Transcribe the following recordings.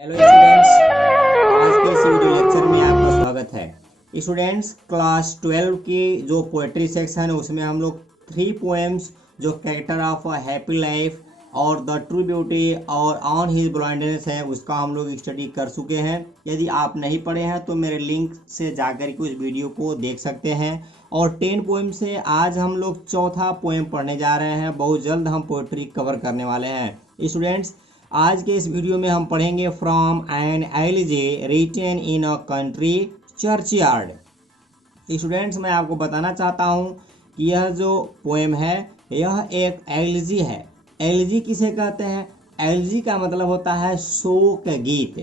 Hello students, आज के इस वीडियो लेक्चर में आपका स्वागत है। स्टूडेंट्स, क्लास 12 की जो पोएट्री सेक्शन है उसमें हम लोग 3 पोएम्स जो कैरेक्टर ऑफ हैप्पी लाइफ और द ट्रू ब्यूटी और ऑन हिज ब्लाइंडनेस है उसका हम लोग स्टडी कर चुके हैं। यदि आप नहीं पढ़े हैं तो मेरे लिंक से जाकर के उस वीडियो को देख सकते हैं। और 10 पोएम से आज हम लोग चौथा पोएम पढ़ने जा रहे हैं। बहुत जल्द हम पोएट्री कवर करने वाले हैं। स्टूडेंट्स, आज के इस वीडियो में हम पढ़ेंगे from an elegy written in a country churchyard. Students, मैं आपको बताना चाहता हूं कि यह जो पोएम है यह एक एलिजी है। एलिजी किसे कहते हैं? एलिजी का मतलब होता है शोक गीत।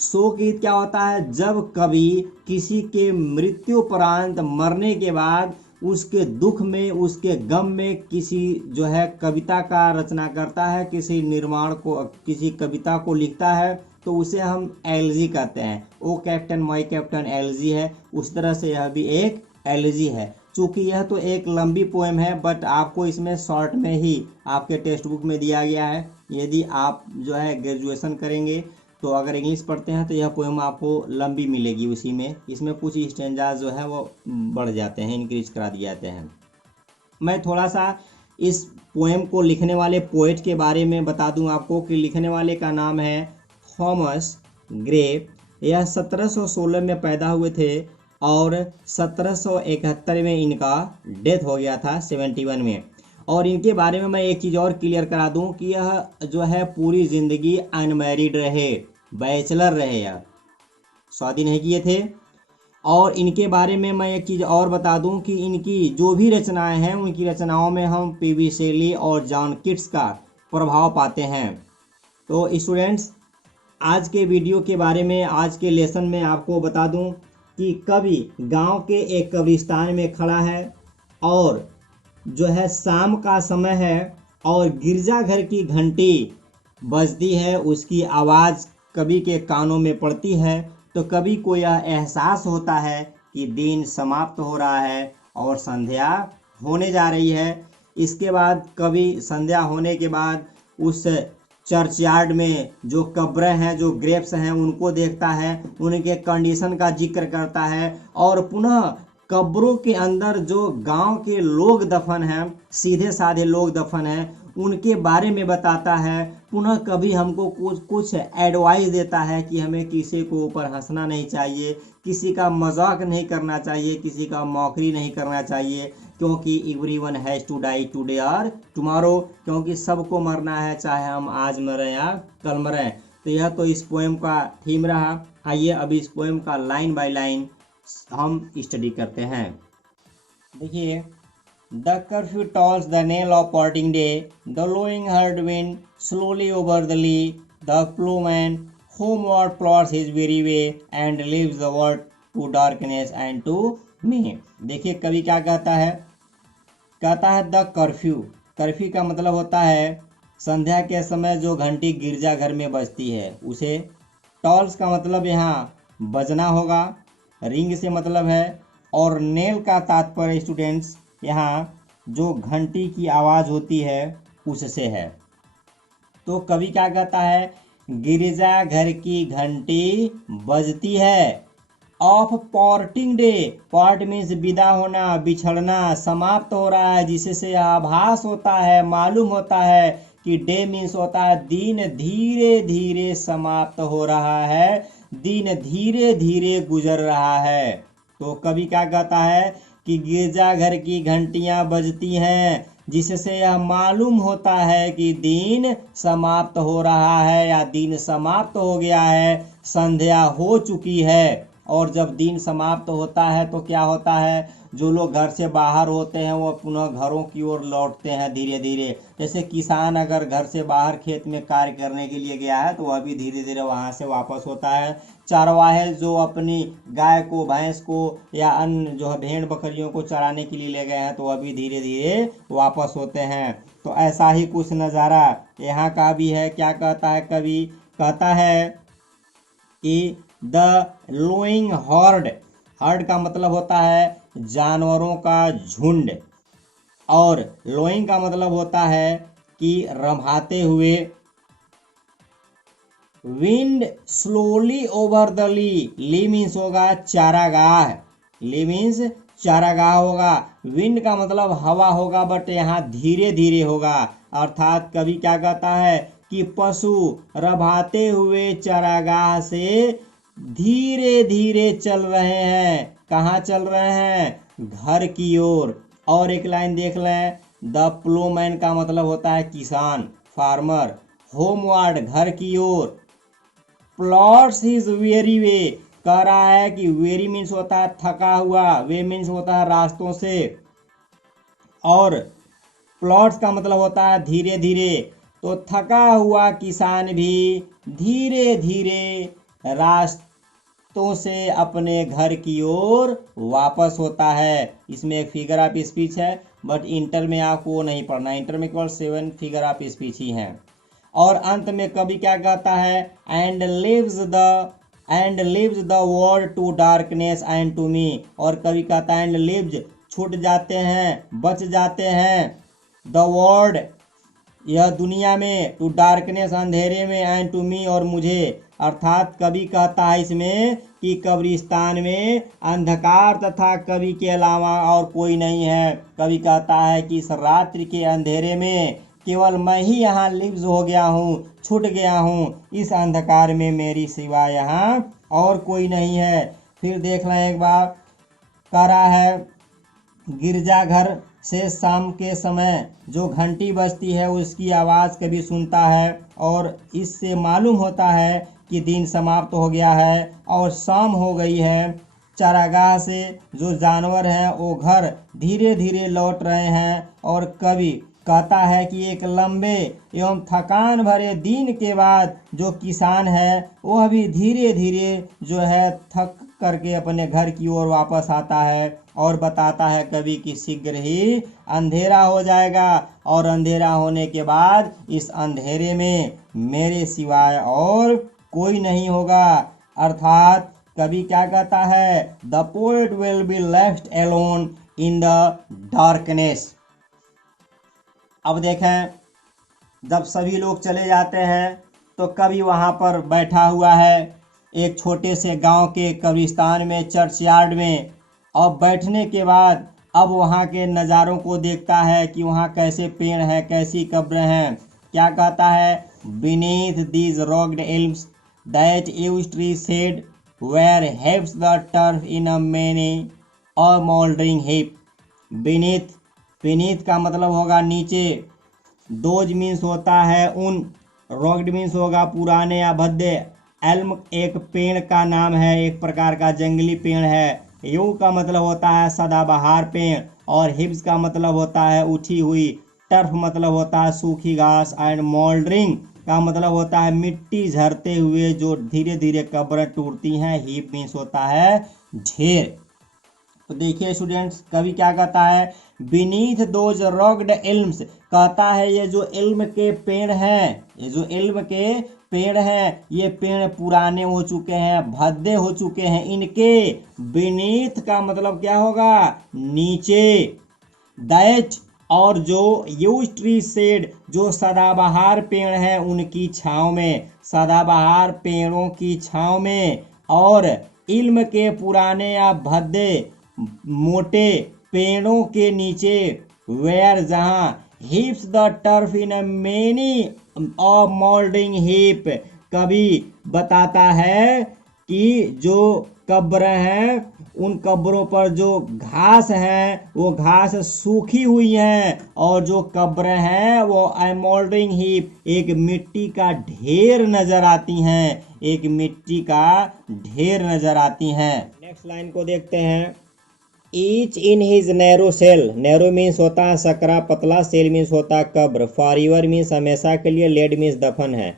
शोक गीत क्या होता है? जब कभी किसी के मृत्युपरांत मरने के बाद उसके दुख में, उसके गम में किसी जो है कविता का रचना करता है, किसी निर्माण को, किसी कविता को लिखता है, तो उसे हम एलजी कहते हैं। ओ कैप्टन माय कैप्टन एलजी है, उस तरह से यह भी एक एलजी है। चूंकि यह तो एक लंबी पोएम है बट आपको इसमें शॉर्ट में ही आपके टेक्स्ट बुक में दिया गया है। यदि आप जो है ग्रेजुएशन करेंगे तो अगर इंग्लिश पढ़ते हैं तो यह पोएम आपको लंबी मिलेगी। उसी में इसमें कुछ स्टैंजाज जो है वो बढ़ जाते हैं, इंक्रीज करा दिए जाते हैं। मैं थोड़ा सा इस पोएम को लिखने वाले पोएट के बारे में बता दूं आपको कि लिखने वाले का नाम है थॉमस ग्रे। यह 1716 में पैदा हुए थे और 1771 में इनका डेथ हो गया था, 71 में। और इनके बारे में मैं एक चीज़ और क्लियर करा दूं कि यह जो है पूरी ज़िंदगी अनमैरिड रहे, बैचलर रहे, यह शादी नहीं किए थे। और इनके बारे में मैं एक चीज़ और बता दूं कि इनकी जो भी रचनाएं हैं उनकी रचनाओं में हम पीवी शेली और जॉन किट्स का प्रभाव पाते हैं। तो स्टूडेंट्स, आज के वीडियो के बारे में, आज के लेसन में आपको बता दूं कि कवि गांव के एक कब्रिस्तान में खड़ा है और जो है शाम का समय है और गिरजाघर की घंटी बजती है, उसकी आवाज़ कवि के कानों में पड़ती है। तो कवि को यह एहसास होता है कि दिन समाप्त हो रहा है और संध्या होने जा रही है। इसके बाद कवि संध्या होने के बाद उस चर्चयार्ड में जो कब्रें हैं, जो ग्रेव्स हैं, उनको देखता है, उनके कंडीशन का जिक्र करता है और पुनः कब्रों के अंदर जो गांव के लोग दफन हैं, सीधे साधे लोग दफन हैं, उनके बारे में बताता है। पुनः कभी हमको कुछ एडवाइस देता है कि हमें किसी को ऊपर हंसना नहीं चाहिए, किसी का मजाक नहीं करना चाहिए, किसी का मौकरी नहीं करना चाहिए, क्योंकि everyone has to die today और टुमारो, क्योंकि सबको मरना है, चाहे हम आज मरें या कल मरें। तो यह तो इस पोएम का थीम रहा। आइए अब इस पोएम का लाइन बाय लाइन हम स्टडी करते हैं। देखिए, the curfew tolls the knell of parting day, the lowing herd wind slowly over the lea, the ploughman homeward plods his weary way and leaves the world to darkness and to me। देखिए कवि क्या कहता है? कहता है the curfew. Curfew का मतलब होता है संध्या के समय जो घंटी गिरजाघर में बजती है उसे। टॉल्स का मतलब यहाँ बजना होगा, रिंग से मतलब है, और नेल का तात्पर्य स्टूडेंट्स यहाँ जो घंटी की आवाज़ होती है उससे है। तो कवि क्या कहता है? गिरजा घर की घंटी बजती है of parting day. Part means विदा होना, बिछड़ना, समाप्त हो रहा है, जिससे आभास होता है, मालूम होता है कि डे मीन्स होता है दिन धीरे धीरे समाप्त हो रहा है, दिन धीरे धीरे गुजर रहा है। तो कवि क्या कहता है कि गिरजाघर की घंटियां बजती हैं जिससे यह मालूम होता है कि दिन समाप्त हो रहा है या दिन समाप्त हो गया है, संध्या हो चुकी है। और जब दिन समाप्त होता है तो क्या होता है? जो लोग घर से बाहर होते हैं वो पुनः घरों की ओर लौटते हैं धीरे धीरे। जैसे किसान अगर घर से बाहर खेत में कार्य करने के लिए गया है तो वह भी धीरे धीरे वहां से वापस होता है। चरवाहे जो अपनी गाय को, भैंस को या अन्य जो है भेड़ बकरियों को चराने के लिए ले गए हैं तो वह भी धीरे धीरे वापस होते हैं। तो ऐसा ही कुछ नज़ारा यहाँ का भी है। क्या कहता है कवि? कहता है कि द लोइंग हॉर्ड। हर्ड का मतलब होता है जानवरों का झुंड, और लोइंग का मतलब होता है कि रम्भाते हुए, wind slowly over the lea means होगा चारागाह, ली मीन्स चारागाह होगा। विंड का मतलब हवा होगा, बट यहाँ धीरे धीरे होगा, अर्थात कवि क्या कहता है कि पशु रभाते हुए चारागाह से धीरे धीरे चल रहे हैं। कहाँ चल रहे हैं? घर की ओर। और एक लाइन देख लें, द प्लोमैन का मतलब होता है किसान, फार्मर। होमवर्ड घर की ओर। प्लॉट्स हिज वेरी वे, कह रहा है कि वेरी मीन्स होता है थका हुआ, वे मीन्स होता है रास्तों से, और प्लॉट्स का मतलब होता है धीरे धीरे। तो थका हुआ किसान भी धीरे धीरे रास्तों से अपने घर की ओर वापस होता है। इसमें एक फिगर ऑफ स्पीच है, बट इंटर में आपको वो नहीं पढ़ना, इंटर में केवल 7 फिगर ऑफ स्पीच ही हैं। और अंत में कवि क्या कहता है? And leaves the world to darkness and to me. और कवि कहता है एंड लिव्स छूट जाते हैं, बच जाते हैं, द वर्ल्ड यह दुनिया में, टू डार्कनेस अंधेरे में, एंड टू मी और मुझे। अर्थात कवि कहता है इसमें कि कब्रिस्तान में अंधकार तथा कवि के अलावा और कोई नहीं है। कवि कहता है कि इस रात्रि के अंधेरे में केवल मैं ही यहाँ लिव्स हो गया हूँ, छूट गया हूँ, इस अंधकार में मेरी सिवा यहाँ और कोई नहीं है। फिर देख लें एक बार, कह रहा है गिरजाघर से शाम के समय जो घंटी बजती है उसकी आवाज़ कभी सुनता है, और इससे मालूम होता है कि दिन समाप्त हो गया है और शाम हो गई है। चारागाह से जो जानवर हैं वो घर धीरे धीरे लौट रहे हैं, और कवि कहता है कि एक लंबे एवं थकान भरे दिन के बाद जो किसान है वह भी धीरे धीरे जो है थक करके अपने घर की ओर वापस आता है, और बताता है कवि कि शीघ्र ही अंधेरा हो जाएगा, और अंधेरा होने के बाद इस अंधेरे में मेरे सिवाय और कोई नहीं होगा। अर्थात कवि क्या कहता है? The poet will be left alone in the darkness. अब देखें, जब सभी लोग चले जाते हैं तो कवि वहाँ पर बैठा हुआ है एक छोटे से गांव के कब्रिस्तान में, चर्चयार्ड में। और बैठने के बाद अब वहाँ के नज़ारों को देखता है कि वहाँ कैसे पेड़ हैं, कैसी कब्र हैं। क्या कहता है? Beneath these rugged elms that used tree shade where heaves the turf in a many a mouldering heap. Beneath, beneath का मतलब होगा नीचे, दोज मीन्स होता है उन, रॉक्ड मीन्स होगा पुराने या भद्दे, एल्म एक पेड़ का नाम है, एक प्रकार का जंगली पेड़ है, यू का मतलब होता है सदाबहार पेड़, और हिब्स का मतलब होता है उठी हुई, टर्फ मतलब होता है सूखी घास, एंड मोल्डरिंग का मतलब होता है मिट्टी झरते हुए जो धीरे धीरे कब्र टूटती हैं, हीप मीन्स होता है ढेर। तो देखिए स्टूडेंट्स, कवि क्या कहता है? बीनीथ दोज रॉक्ड एल्म्स, कहता है ये जो एल्म के पेड़ हैं, ये जो एल्म के पेड़ हैं, ये पेड़ पुराने हो चुके हैं, भद्दे हो चुके हैं, इनके बीनीथ का मतलब क्या होगा? नीचे, दैट और जो यूज ट्री शेड जो सदाबहार पेड़ हैं उनकी छांव में, सदाबहार पेड़ों की छांव में, और इल्म के पुराने या भद्दे मोटे पेड़ों के नीचे, वेयर जहां, heaps the turf in many of moulding heap. कभी बताता है कि जो कब्र हैं उन कब्रों पर जो घास है वो घास सूखी हुई है, और जो कब्र हैं वो मोल्डिंग हीप, एक मिट्टी का ढेर नजर आती हैं, एक मिट्टी का ढेर नजर आती हैं। नेक्स्ट लाइन को देखते हैं। Each in his narrow cell, narrow means होता है सकरा, पतला, सेल मीन्स होता है कब्र, फॉरएवर मीन्स हमेशा के लिए, लेड मीन्स दफन है।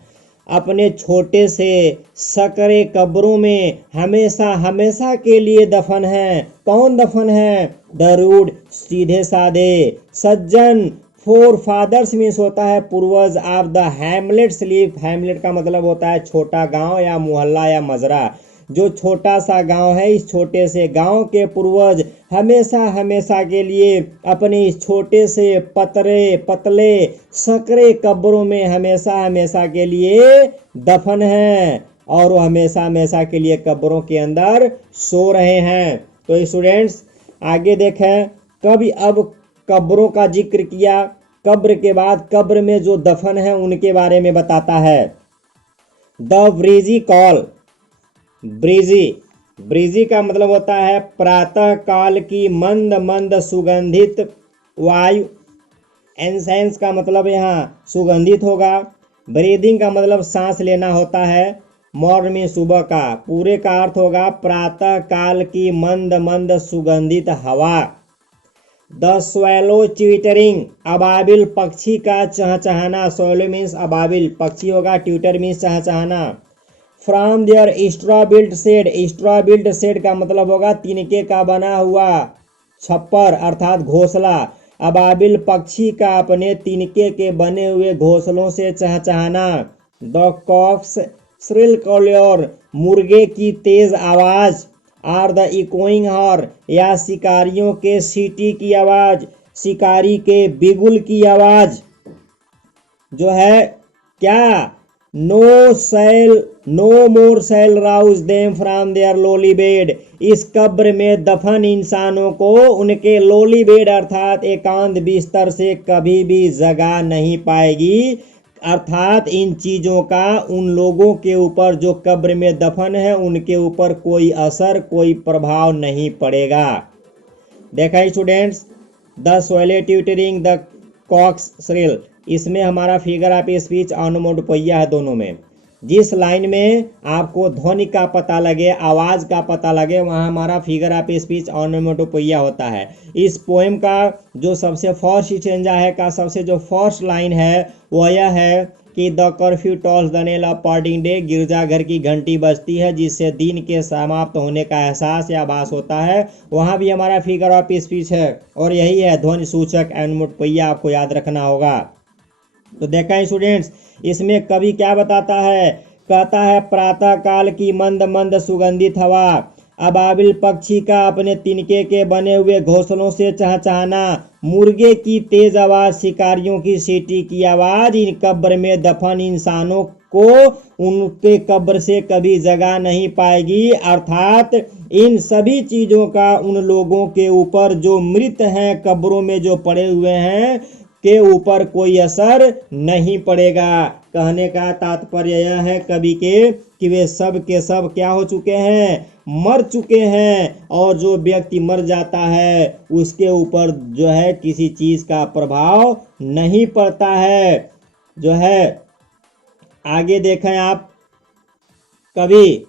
अपने छोटे से सकरे कब्रों में हमेशा हमेशा के लिए दफन है। कौन दफन है? द रूड, सीधे साधे, सज्जन, फोर फादर्स मीन्स होता है पूर्वज, of the Hamlet sleep, Hamlet का मतलब होता है छोटा गांव या मोहल्ला या मजरा, जो छोटा सा गांव है, इस छोटे से गांव के पूर्वज हमेशा हमेशा के लिए अपने इस छोटे से पतले सकरे कब्रों में हमेशा हमेशा के लिए दफन हैं और वो हमेशा हमेशा के लिए कब्रों के अंदर सो रहे हैं। तो स्टूडेंट्स आगे देखें, कभी अब कब्रों का जिक्र किया, कब्र के बाद कब्र में जो दफन है उनके बारे में बताता है। द ब्रीजी कॉल, ब्रीजी का मतलब होता है प्रातः काल की मंद मंद सुगंधित वायु। एंसेंस का मतलब यहाँ सुगंधित होगा। ब्रीदिंग का मतलब सांस लेना होता है। मॉर्न में सुबह का, पूरे का अर्थ होगा प्रातः काल की मंद मंद सुगंधित हवा। द स्वैलो ट्विटरिंग, अबाबिल पक्षी का चहचहाना। स्वैलो मीन्स अबाबिल पक्षी होगा, ट्विटर मीन्स चहचहाना। From there straw built shed, straw built shed का मतलब होगा तिनके का बना हुआ छप्पर अर्थात घोंसला। अबाबिल पक्षी का अपने तिनके के बने हुए घोंसलों से चहचहाना। द कॉक्स श्रिल कॉल्योर, मुर्गे की तेज आवाज। आर द इकोइंग हॉर, या शिकारियों के सीटी की आवाज, शिकारी के बिगुल की आवाज जो है क्या। No more shall rouse them from their lowly bed, इस कब्र में दफन इंसानों को उनके लोली बेड अर्थात एकांत बिस्तर से कभी भी जगा नहीं पाएगी। अर्थात इन चीजों का उन लोगों के ऊपर जो कब्र में दफन है उनके ऊपर कोई असर, कोई प्रभाव नहीं पड़ेगा। देखा students, the swallow twittering, the cock's shrill, इसमें हमारा फिगर ऑफ स्पीच ऑनोमोटोपोइया है दोनों में। जिस लाइन में आपको ध्वनि का पता लगे, आवाज का पता लगे, वहां हमारा फिगर ऑफ स्पीच ऑनोमोटोपोइया होता है। इस पोएम का जो सबसे फर्स्ट स्टेंजा है का सबसे जो फर्स्ट लाइन है वह यह है कि the curfew tolls the knell of parting day, गिरजाघर की घंटी बजती है जिससे दिन के समाप्त होने का एहसास या आभास होता है। वहां भी हमारा फिगर ऑफ स्पीच है और यही है ध्वनि सूचक ऑनोमोटोपोइया, आपको याद रखना होगा। तो देखा स्टूडेंट्स, इसमें कवि क्या बताता है, कहता है प्रातः काल की मंद मंद सुगंधित हवा, अबाबिल पक्षी का अपने तिनके के बने हुए घोंसलों से चहचहाना, मुर्गे की तेज आवाज, शिकारियों की सीटी की आवाज इन कब्र में दफन इंसानों को उनके कब्र से कभी जगा नहीं पाएगी। अर्थात इन सभी चीजों का उन लोगों के ऊपर जो मृत हैं, कब्रों में जो पड़े हुए हैं के ऊपर कोई असर नहीं पड़ेगा। कहने का तात्पर्य यह है कवि के कि वे सब के सब क्या हो चुके हैं, मर चुके हैं, और जो व्यक्ति मर जाता है उसके ऊपर जो है किसी चीज का प्रभाव नहीं पड़ता है। जो है आगे देखें आप, कवि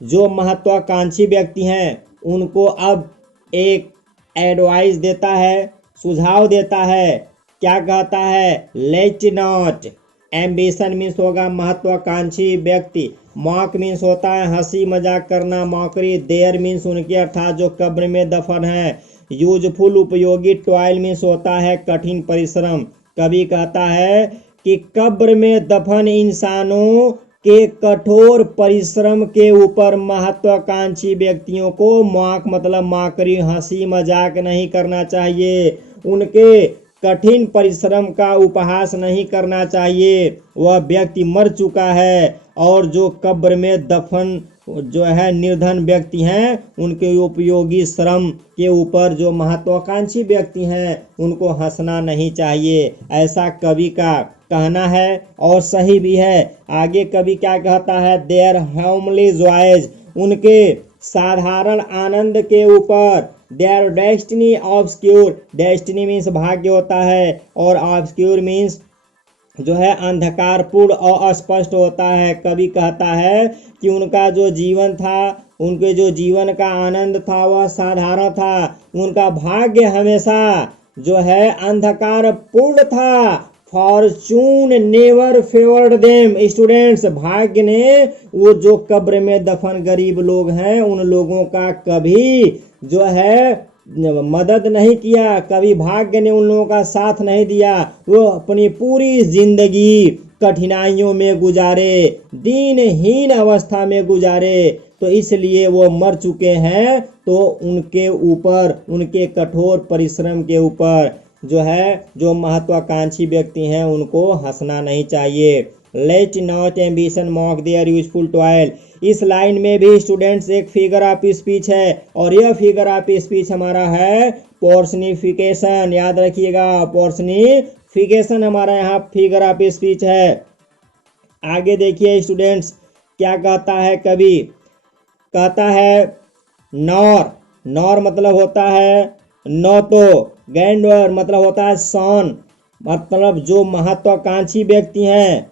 जो महत्वाकांक्षी व्यक्ति हैं उनको अब एक एडवाइस देता है, सुझाव देता है। क्या कहता है, लेट नॉट, एम्बिशन मीन्स होगा महत्वाकांक्षी व्यक्ति, मॉक मीन्स होता है हंसी मजाक करना, मॉकरी, देयर मीन्स उनके अर्थात जो कब्र में दफन है, यूजफुल उपयोगी, टॉयल मीन्स होता है कठिन परिश्रम। कवि कहता है कि कब्र में दफन इंसानों के कठोर परिश्रम के ऊपर महत्वाकांक्षी व्यक्तियों को मॉक मतलब मॉकरी, हंसी मजाक नहीं करना चाहिए, उनके कठिन परिश्रम का उपहास नहीं करना चाहिए। वह व्यक्ति मर चुका है और जो कब्र में दफन जो है निर्धन व्यक्ति हैं उनके उपयोगी श्रम के ऊपर जो महत्वाकांक्षी व्यक्ति हैं उनको हंसना नहीं चाहिए, ऐसा कवि का कहना है और सही भी है। आगे कवि क्या कहता है, देयर होमली जॉयज, उनके साधारण आनंद के ऊपर, देयर डेस्टिनी ऑब्सक्यूर, डेस्टिनी मीन्स भाग्य होता है और ऑब्सक्यूर मीन्स जो है अंधकारपूर्ण और अस्पष्ट होता है। कवि कहता है कि उनका जो जीवन था, उनके जो जीवन का आनंद था वह साधारण था, उनका भाग्य हमेशा जो है अंधकारपूर्ण था। Fortune never favoured them, students भाग्य ने वो जो कब्र में दफन गरीब लोग हैं उन लोगों का कभी जो है मदद नहीं किया, कभी भाग्य ने उन लोगों का साथ नहीं दिया। वो अपनी पूरी जिंदगी कठिनाइयों में गुजारे, दीनहीन अवस्था में गुजारे, तो इसलिए वो मर चुके हैं, तो उनके ऊपर, उनके कठोर परिश्रम के ऊपर जो महत्वाकांक्षी व्यक्ति हैं उनको हंसना नहीं चाहिए। Let not ambition mock their useful toil. इस लाइन में भी स्टूडेंट्स एक फिगर ऑफ स्पीच है, और यह फिगर ऑफ स्पीच हमारा है पोर्सनिफिकेशन। याद रखिएगा, पोर्सनिफिकेशन हमारा यहाँ फिगर ऑफ स्पीच है। आगे देखिए स्टूडेंट्स क्या कहता है कवि, कहता है नॉर, नॉर मतलब होता है न तो, ग्रैंडर मतलब होता है सन, मतलब जो महत्वाकांक्षी व्यक्ति हैं,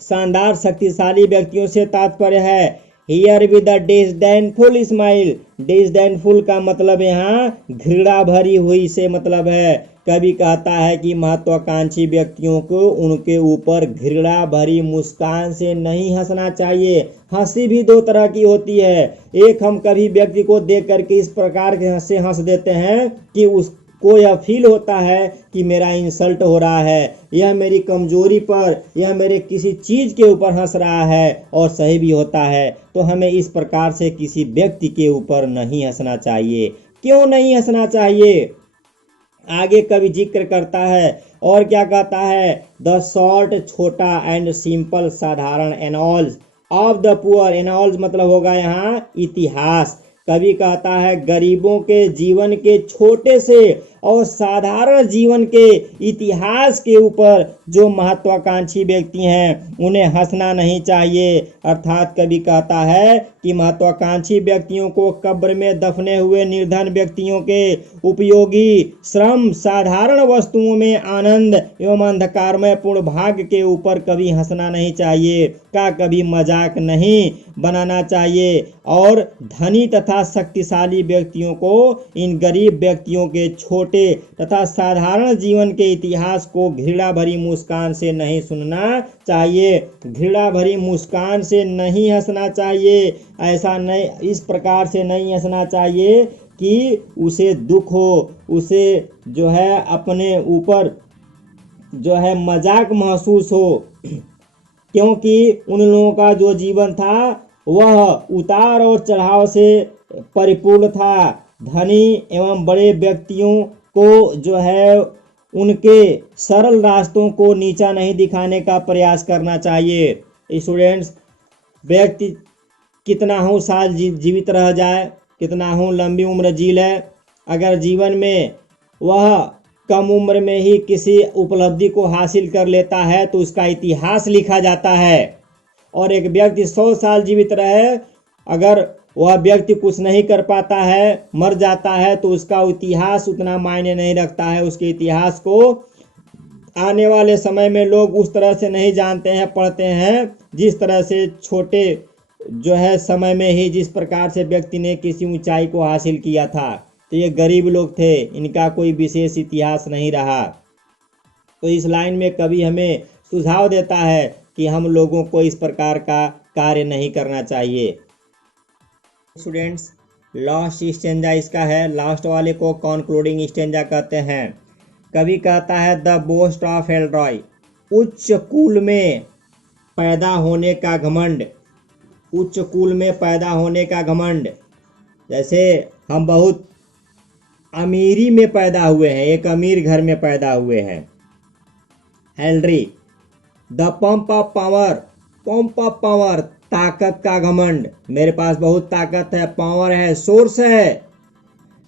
शानदार शक्तिशाली व्यक्तियों से तात्पर्य है। Here with the disdainful smile, disdainful का मतलब यहाँ घृणा भरी हुई से मतलब है। कवि कहता है कि महत्वाकांक्षी व्यक्तियों को उनके ऊपर घृणा भरी मुस्कान से नहीं हंसना चाहिए। हंसी भी दो तरह की होती है, एक हम कभी व्यक्ति को देख करके इस प्रकार से हंस देते हैं कि उसको यह फील होता है कि मेरा इंसल्ट हो रहा है, यह मेरी कमजोरी पर, यह मेरे किसी चीज के ऊपर हंस रहा है, और सही भी होता है। तो हमें इस प्रकार से किसी व्यक्ति के ऊपर नहीं हंसना चाहिए। क्यों नहीं हंसना चाहिए, आगे कवि जिक्र करता है और क्या कहता है, द शॉर्ट छोटा एंड सिंपल साधारण एनॉल्स ऑफ द पुअर। एनॉल्स मतलब होगा यहाँ इतिहास। कवि कहता है गरीबों के जीवन के छोटे से और साधारण जीवन के इतिहास के ऊपर जो महत्वाकांक्षी व्यक्ति हैं उन्हें हंसना नहीं चाहिए। अर्थात कवि कहता है कि महत्वाकांक्षी व्यक्तियों को कब्र में दफने हुए निर्धन व्यक्तियों के उपयोगी श्रम, साधारण वस्तुओं में आनंद एवं अंधकारमय पूर्ण भाग्य के ऊपर कभी हंसना नहीं चाहिए, का कभी मजाक नहीं बनाना चाहिए। और धनी तथा शक्तिशाली व्यक्तियों को इन गरीब व्यक्तियों के छोटे तथा साधारण जीवन के इतिहास को घृणा भरी मुस्कान से नहीं सुनना चाहिए, घृणा भरी मुस्कान से नहीं हंसना चाहिए। ऐसा नहीं, इस प्रकार से नहीं हंसना चाहिए कि उसे दुख हो, उसे अपने ऊपर मजाक महसूस हो, क्योंकि उन लोगों का जो जीवन था वह उतार और चढ़ाव से परिपूर्ण था। धनी एवं बड़े व्यक्तियों को उनके सरल रास्तों को नीचा नहीं दिखाने का प्रयास करना चाहिए। स्टूडेंट्स, व्यक्ति कितना हो साल जीवित रह जाए, कितना हो लंबी उम्र जी ले, अगर जीवन में वह कम उम्र में ही किसी उपलब्धि को हासिल कर लेता है तो उसका इतिहास लिखा जाता है। और एक व्यक्ति 100 साल जीवित रहे, अगर वह व्यक्ति कुछ नहीं कर पाता है, मर जाता है, तो उसका इतिहास उतना मायने नहीं रखता है। उसके इतिहास को आने वाले समय में लोग उस तरह से नहीं जानते हैं, पढ़ते हैं, जिस तरह से छोटे समय में ही जिस प्रकार से व्यक्ति ने किसी ऊंचाई को हासिल किया था। तो ये गरीब लोग थे, इनका कोई विशेष इतिहास नहीं रहा। तो इस लाइन में कवि हमें सुझाव देता है कि हम लोगों को इस प्रकार का कार्य नहीं करना चाहिए। स्टूडेंट्स, लास्ट स्टेंजा इसका है, लास्ट वाले को कॉन्क्लूडिंग स्टेंजा कहते हैं। कवि कहता है द बोस्ट ऑफ एल्रॉय, उच्च कुल में पैदा होने का घमंड, उच्च कुल में पैदा होने का घमंड। जैसे हम बहुत अमीरी में पैदा हुए हैं, एक अमीर घर में पैदा हुए हैं। Henry, the pump of power, pump of power, ताकत का घमंड, मेरे पास बहुत ताकत है, पावर है, सोर्स है।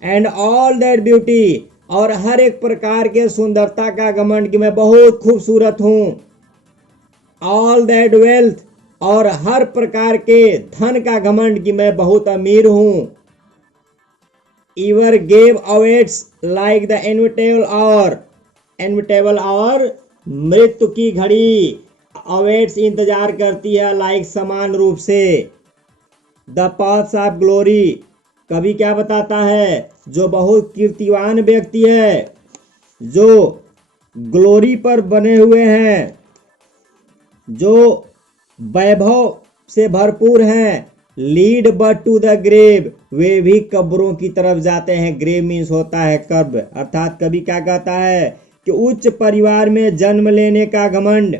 एंड ऑल दैट ब्यूटी, और हर एक प्रकार के सुंदरता का घमंड कि मैं बहुत खूबसूरत हूं। ऑल दैट वेल्थ, और हर प्रकार के धन का घमंड कि मैं बहुत अमीर हूं। Ever gave awaits like the inevitable hour, inevitable hour, मृत्यु की घड़ी अवेट्स इंतजार करती है, लाइक समान रूप से। द पाथ्स ऑफ ग्लोरी, कवि क्या बताता है, जो बहुत कीर्तिवान व्यक्ति है, जो ग्लोरी पर बने हुए हैं, जो वैभव से भरपूर हैं, lead but to the grave, वे भी कब्रों की तरफ जाते हैं। ग्रेव मीन्स होता है कब्र। अर्थात कवि क्या कहता है कि उच्च परिवार में जन्म लेने का घमंड,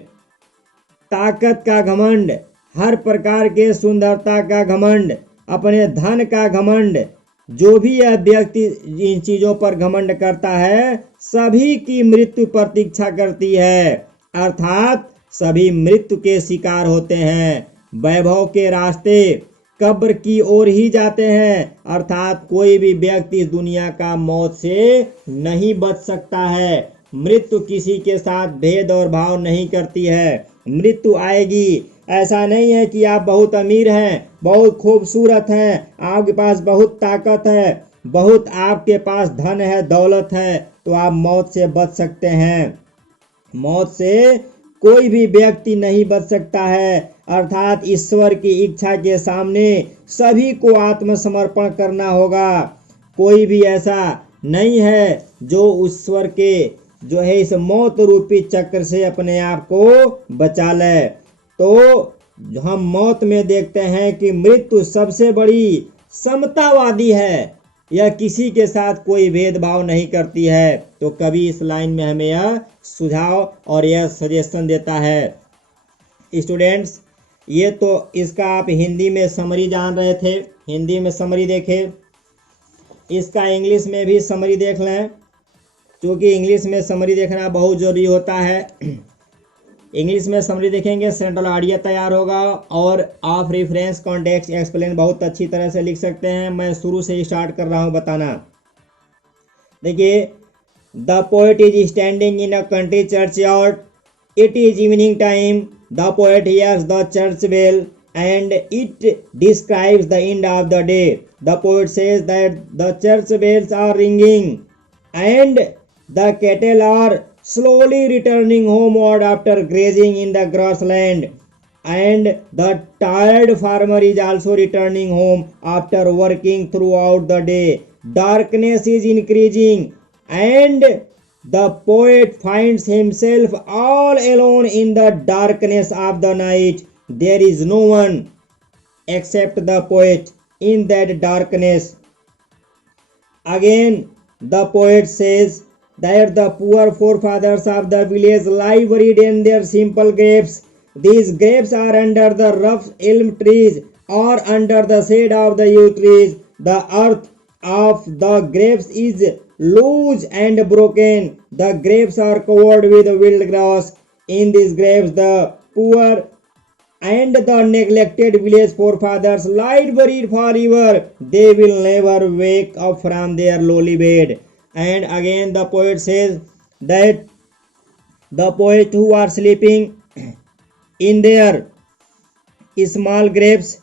ताकत का घमंड, हर प्रकार के सुंदरता का घमंड, अपने धन का घमंड। जो भी यह व्यक्ति इन चीजों पर घमंड करता है सभी की मृत्यु प्रतीक्षा करती है, अर्थात सभी मृत्यु के शिकार होते हैं। वैभव के रास्ते कब्र की ओर ही जाते हैं, अर्थात कोई भी व्यक्ति दुनिया का मौत से नहीं बच सकता है। मृत्यु किसी के साथ भेद और भाव नहीं करती है, मृत्यु आएगी। ऐसा नहीं है कि आप बहुत अमीर हैं, बहुत खूबसूरत हैं, आपके पास बहुत ताकत है, बहुत आपके पास धन है, दौलत है, तो आप मौत से बच सकते हैं। मौत से कोई भी व्यक्ति नहीं बच सकता है, अर्थात ईश्वर की इच्छा के सामने सभी को आत्मसमर्पण करना होगा। कोई भी ऐसा नहीं है जो ईश्वर के जो है इस मौत रूपी चक्र से अपने आप को बचा ले। तो हम मौत में देखते हैं कि मृत्यु सबसे बड़ी समतावादी है, यह किसी के साथ कोई भेदभाव नहीं करती है। तो कवि इस लाइन में हमें यह सुझाव और यह सजेशन देता है। स्टूडेंट्स, ये तो इसका आप हिंदी में समरी जान रहे थे, हिंदी में समरी देखें। इसका इंग्लिश में भी समरी देख लें, क्योंकि इंग्लिश में समरी देखना बहुत जरूरी होता है। इंग्लिश में समरी देखेंगे, सेंट्रल आइडिया तैयार होगा और आप रेफरेंस कॉन्टेक्स्ट एक्सप्लेन बहुत अच्छी तरह से लिख सकते हैं। मैं शुरू से ही स्टार्ट कर रहा हूं बताना। देखिए, the poet is standing in a country churchyard, it is evening time, the poet hears the church bell and it describes the end of the day. The poet says that the church bells are ringing and the cattle are slowly returning homeward after grazing in the grassland, and the tired farmer is also returning home after working throughout the day. Darkness is increasing and the poet finds himself all alone in the darkness of the night. There is no one except the poet in that darkness. Again, the poet says that the poor forefathers of the village lie buried in their simple graves. These graves are under the rough elm trees or under the shade of the yew trees. The earth of the graves is loose and broken. The graves are covered with wild grass. In these graves, the poor and the neglected village forefathers lie buried forever. They will never wake up from their lowly bed. And again the poet says that the poet who are sleeping in their small graves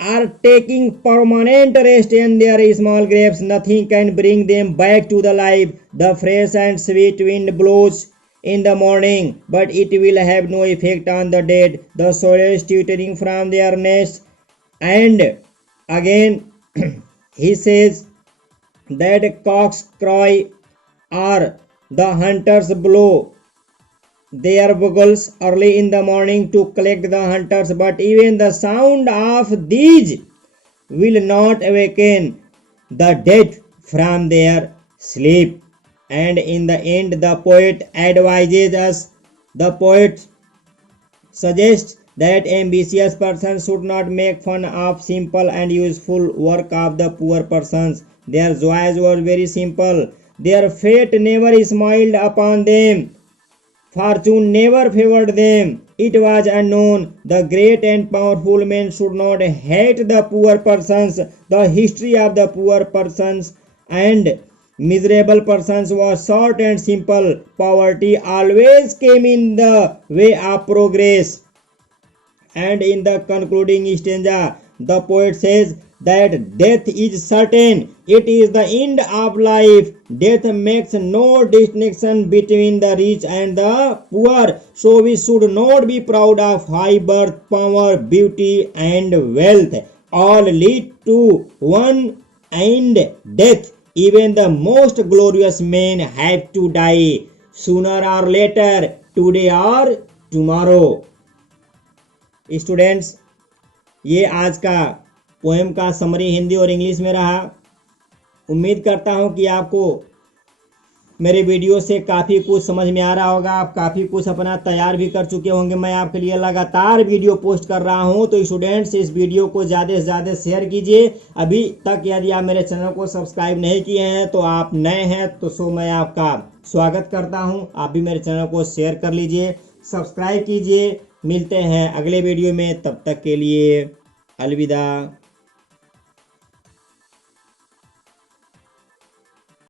are taking permanent rest in their small graves. Nothing can bring them back to the life. The fresh and sweet wind blows in the morning, but it will have no effect on the dead. The swallows twittering from their nests. And again he says that cocks cry or the hunters blow their bugles early in the morning to collect the hunters, but even the sound of these will not awaken the dead from their sleep. And in the end, the poet advises us, the poet suggests that ambitious persons should not make fun of simple and useful work of the poor persons. Their joys were very simple. Their fate never smiled upon them. Fortune never favored them. It was unknown. The great and powerful men should not hate the poor persons. The history of the poor persons and miserable persons was short and simple. Poverty always came in the way of progress. And in the concluding stanza, the poet says that death is certain. It is the end of life. Death makes no distinction between the rich and the poor. So we should not be proud of high birth, power, beauty and wealth. All lead to one end, death. Even the most glorious men have to die sooner or later, today or tomorrow. Students, ये आज का poem का summary Hindi और English में रहा। उम्मीद करता हूं कि आपको मेरे वीडियो से काफ़ी कुछ समझ में आ रहा होगा, आप काफ़ी कुछ अपना तैयार भी कर चुके होंगे। मैं आपके लिए लगातार वीडियो पोस्ट कर रहा हूं, तो स्टूडेंट्स इस वीडियो को ज़्यादा से ज़्यादा शेयर कीजिए। अभी तक यदि आप मेरे चैनल को सब्सक्राइब नहीं किए हैं तो आप नए हैं, तो मैं आपका स्वागत करता हूं। आप भी मेरे चैनल को शेयर कर लीजिए, सब्सक्राइब कीजिए। मिलते हैं अगले वीडियो में, तब तक के लिए अलविदा।